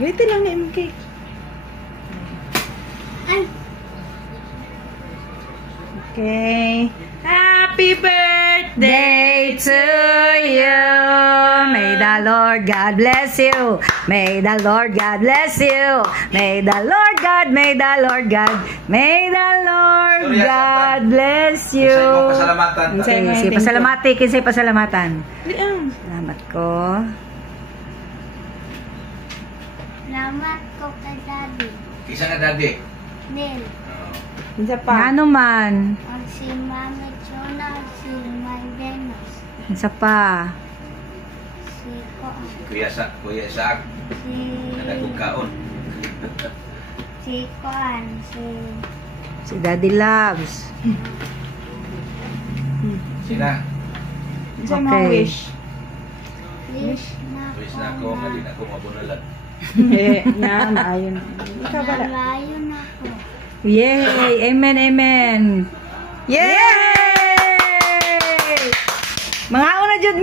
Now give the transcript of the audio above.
Wait lang na imong cake. Ay. Okay. Happy birthday to you. May the Lord God bless you. May the Lord God bless you. May the Lord God, may the Lord God, may the Lord God bless you. Kinsay pasalamati, kinsay pasalamatan. Salamat ko. Salamat ko kay Daddy. Kisa nga daddy? Nil. Kinsa pa? Ano man? Ang si Mami Chona, si May Venus. Kinsa pa? Si Koan. Kuya Isaac. Si... Nagagugkaon. Si Koan. Si Daddy Loves. Sina? Kinsa mga wish? Wish na Wish na ako, mali na ako mabunalan. Na, maayon. Ikaw ba? Nalayon ako. Yay! Amen, amen! Yay! Mga una jud